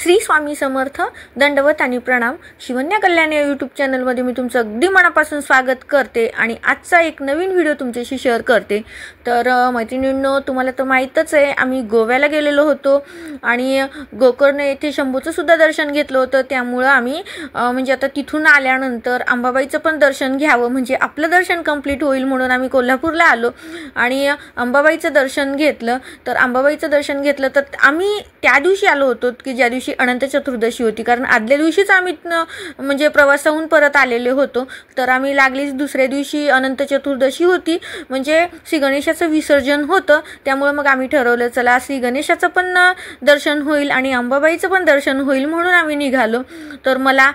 श्री स्वामी समर्थ, दंडवत आणि प्रणाम। शिवन्या कल्याण या यूट्यूब चॅनलमध्ये मी तुमचं अगदी मनापासून स्वागत करते आणि आजचा एक नवीन व्हिडिओ तुमच्याशी शेअर करते। तर मैत्रिणींनो, तुम्हाला तर माहीतच आहे आम्ही गोव्याला गेलेलो होतो आणि गोकर्ण येथे शंभूचं सुद्धा दर्शन घेतलं होतं। त्यामुळे आम्ही म्हणजे आता तिथून आल्यानंतर अंबाबाईचं पण दर्शन घ्यावं, म्हणजे आपलं दर्शन कंप्लीट होईल म्हणून आम्ही कोल्हापूरला आलो आणि अंबाबाईचं दर्शन घेतलं। तर अंबाबाईचं दर्शन घेतलं तर आम्ही त्या दिवशी आलो होतो की ज्या दिवशी अनंत चतुर्दशी होती, कारण आदल्या दिवशीच आम्ही म्हणजे प्रवासाहून परत आलेले होतो। तर आम्ही लागलीच दुसऱ्या दिवशी अनंत चतुर्दशी होती, म्हणजे श्री गणेशाचं विसर्जन होतं। त्यामुळे मग आम्ही ठरवलं चला श्री गणेशाचं पण दर्शन होईल आणि अंबाबाईचं पण दर्शन होईल म्हणून आम्ही निघालो। तर मला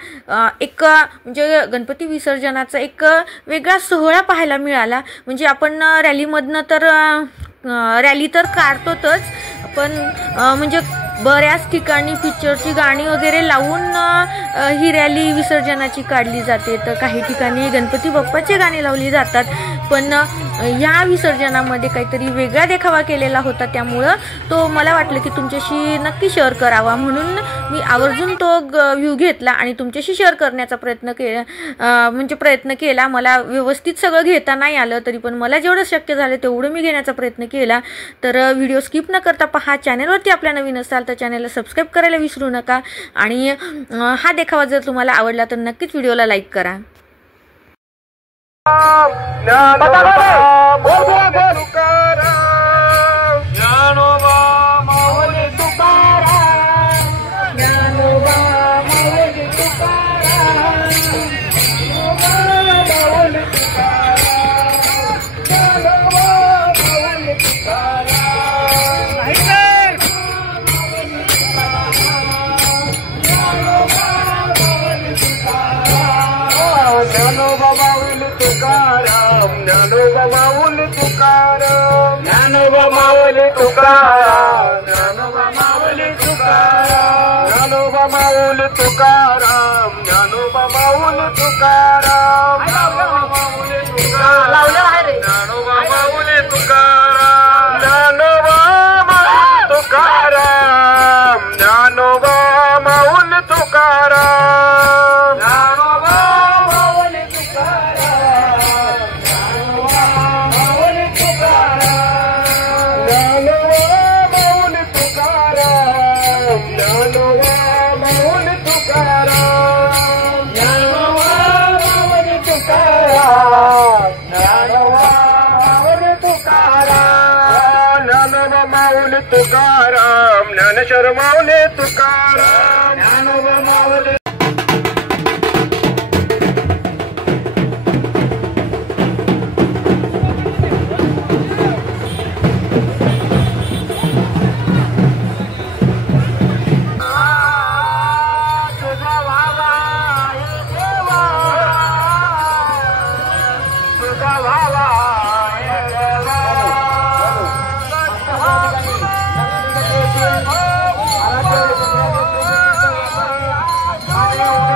एक म्हणजे गणपती विसर्जनाचा एक वेगळा सोहळा पाहायला मिळाला। म्हणजे आपण रॅलीमधनं तर रॅली तर काढतोच, पण म्हणजे बऱ्याच ठिकाणी पिक्चरची गाणी वगैरे लावून ही रॅली विसर्जनाची काढली जाते। तर काही ठिकाणी गणपती बाप्पाची गाणी लावली जातात, पण या विसर्जनामध्ये काहीतरी वेगळा देखावा केलेला होता। त्यामुळं तो मला वाटलं की तुमच्याशी नक्की शेअर करावा, म्हणून मी आवर्जून तो व्ह्यू घेतला आणि तुमच्याशी शेअर करण्याचा प्रयत्न केला। मला व्यवस्थित सगळं घेता नाही आलं, तरी पण मला जेवढं शक्य झालं तेवढं मी घेण्याचा प्रयत्न केला। तर व्हिडिओ स्किप न करता पहा। चॅनलवरती आपल्या नवीन असाल तर चॅनलला सबस्क्राईब करायला विसरू नका आणि हा देखावा जर तुम्हाला आवडला तर नक्कीच व्हिडिओला लाईक करा। ज्ञानोबा माऊली तुकाराम, ज्ञानोबा माऊली तुकाराम, ज्ञानोबा माऊली तुकाराम, ज्ञानोबा माऊली तुकाराम, ज्ञानोबा माऊली तुकाराम, ज्ञानोबा माऊली तुकाराम, ज्ञानोबा माऊली तुकाराम, ज्ञानोबा माऊली तुकाराम, ज्ञानोबा माऊली तुकाराम, तुकाराम, ज्ञानेश्वर माऊली तुकाराम, ज्ञानोबा माऊली। Oh